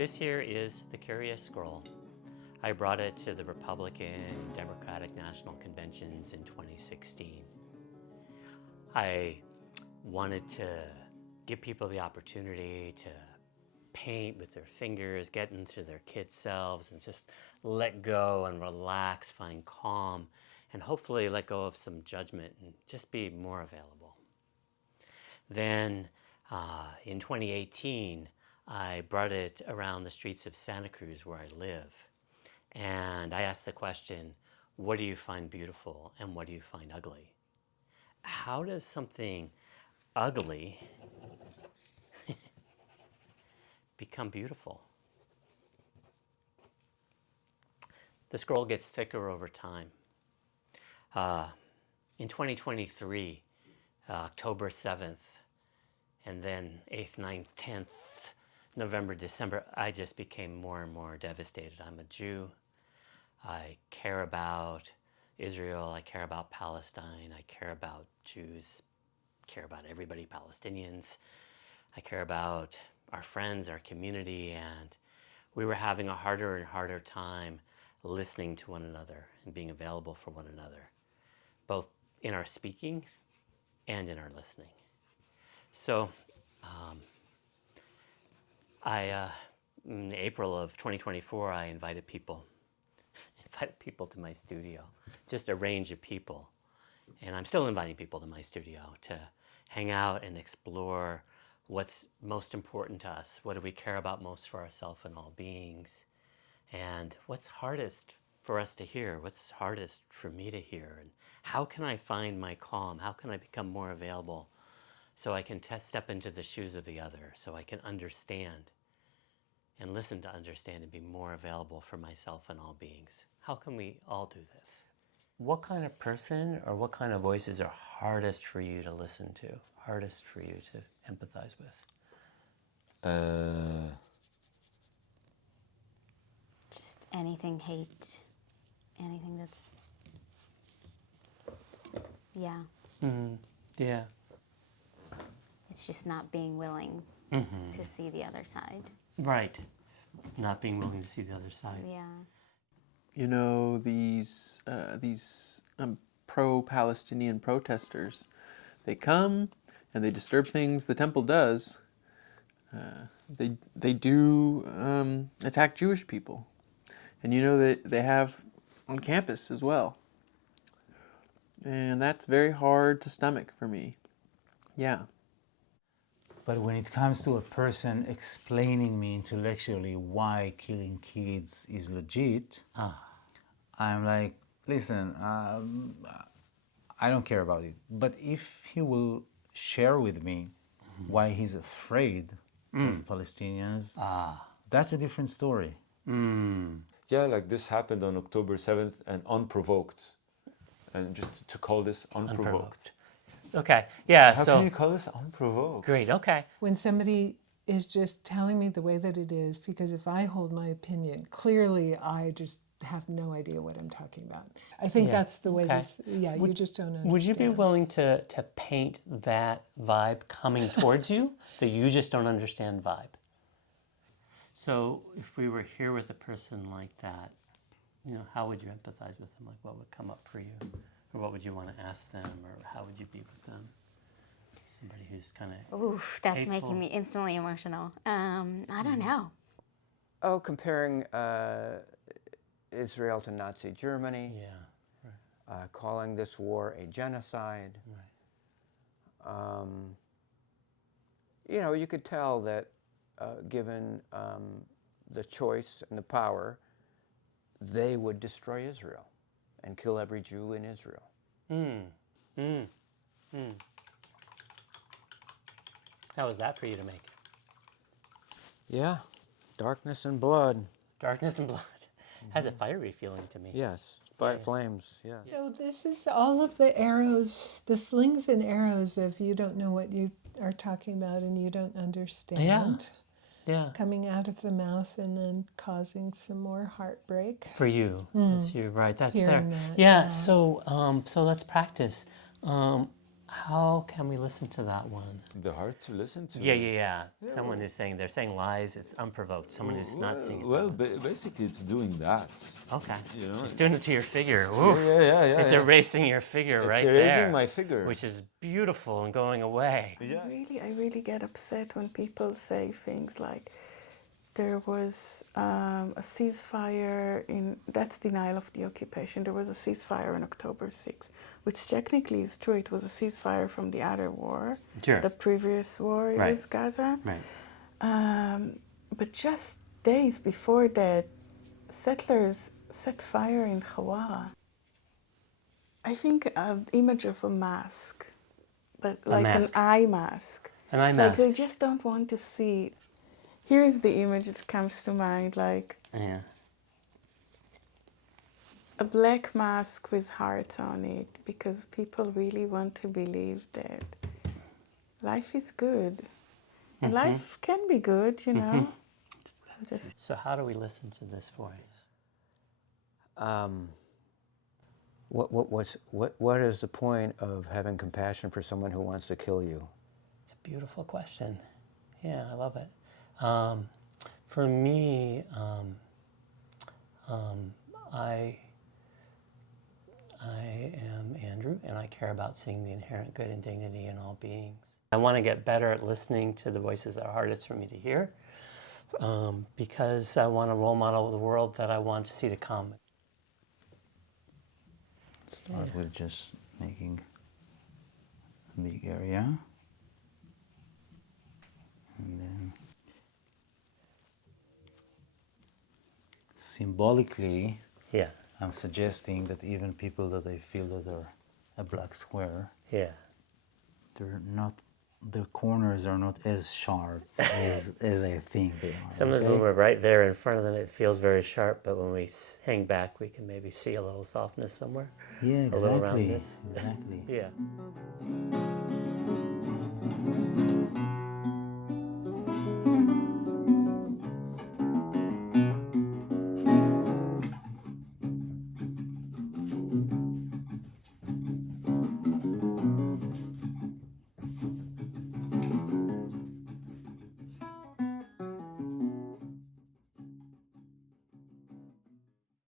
This here is the Curious Scroll. I brought it to the Republican Democratic National Conventions in 2016. I wanted to give people the opportunity to paint with their fingers, get into their kid selves and just let go and relax, find calm, and hopefully let go of some judgment and just be more available. Then in 2018, I brought it around the streets of Santa Cruz where I live. And I asked the question, what do you find beautiful and what do you find ugly? How does something ugly become beautiful? The scroll gets thicker over time. In 2023, October 7th, and then 8th, 9th, 10th, November, December, I just became more and more devastated. I'm a Jew. I care about Israel. I care about Palestine. I care about Jews. I care about everybody, Palestinians. I care about our friends, our community, and we were having a harder and harder time listening to one another and being available for one another, both in our speaking and in our listening. So in April of 2024, I invited people to my studio, just a range of people. And I'm still inviting people to my studio to hang out and explore what's most important to us. What do we care about most for ourselves and all beings? And what's hardest for us to hear? What's hardest for me to hear? And how can I find my calm? How can I become more available so I can step into the shoes of the other, so I can understand and listen to understand and be more available for myself and all beings? How can we all do this? What kind of person or what kind of voices are hardest for you to listen to, hardest for you to empathize with? Just anything hate, anything that's, yeah. Mm-hmm. Yeah. It's just not being willing to see the other side. Right. Not being willing to see the other side. Yeah. You know, these pro-Palestinian protesters, they come and they disturb things the temple does. They do attack Jewish people. And you know that they have on campus as well. And that's very hard to stomach for me. Yeah. But when it comes to a person explaining me intellectually why killing kids is legit, I'm like, listen, I don't care about it. But if he will share with me why he's afraid of Palestinians, that's a different story. Yeah, like this happened on October 7th and unprovoked. And just to call this unprovoked. Okay, yeah, How so... can you call this unprovoked? Great, okay. When somebody is just telling me the way that it is, because if I hold my opinion, clearly I just have no idea what I'm talking about. I think that's the way this, you just don't understand. Would you be willing to paint that vibe coming towards you, the you just don't understand vibe? So if we were here with a person like that, you know, how would you empathize with them? Like what would come up for you? Or what would you want to ask them? Or how would you be with them? Somebody who's kind of Oof, that's hateful. making me instantly emotional. I don't know. Oh, comparing Israel to Nazi Germany. Yeah. Right. Calling this war a genocide. Right. You know, you could tell that given the choice and the power, they would destroy Israel and kill every Jew in Israel. How was that for you to make? Yeah, darkness and blood. Darkness and blood. Has a fiery feeling to me. Yes, flames, yeah. So this is all of the arrows, the slings and arrows of you don't know what you are talking about and you don't understand. Yeah. Coming out of the mouth and then causing some more heartbreak. For you. That's you, right. That's Hearing there. that, Yeah, so let's practice. How can we listen to that one? They're hard to listen to. Yeah. Someone is saying, they're saying lies, it's unprovoked. Someone who's not seeing it. Well, basically, it's doing that. Okay. You know, It's doing it to your figure. Ooh. yeah. It's erasing your figure right there. It's erasing my figure. Which is beautiful and going away. Yeah. I really get upset when people say things like, there was a ceasefire that's denial of the occupation. There was a ceasefire on October 6th, which technically is true. It was a ceasefire from the other war, Sure. the previous war Right. with Gaza. Right. But just days before that, settlers set fire in Hawara. I think an image of a mask, but like mask. an eye mask. An eye Like mask. they just don't want to see. Here's the image that comes to mind, like Yeah. a black mask with hearts on it, because people really want to believe that life is good. And life can be good, you know. Just So how do we listen to this voice? What is the point of having compassion for someone who wants to kill you? It's a beautiful question. Yeah, I love it. For me, I am Andrew, and I care about seeing the inherent good and dignity in all beings. I want to get better at listening to the voices that are hardest for me to hear, because I want to role model the world that I want to see to come. Start with just making a big area. And then symbolically, Yeah, I'm suggesting that even people that I feel that are a black square, yeah. they're not, their corners are not as sharp as I think they are. Some of them are right there in front of them. It feels very sharp, but when we hang back, we can maybe see a little softness somewhere. Yeah, a little around exactly. this. Exactly. Yeah.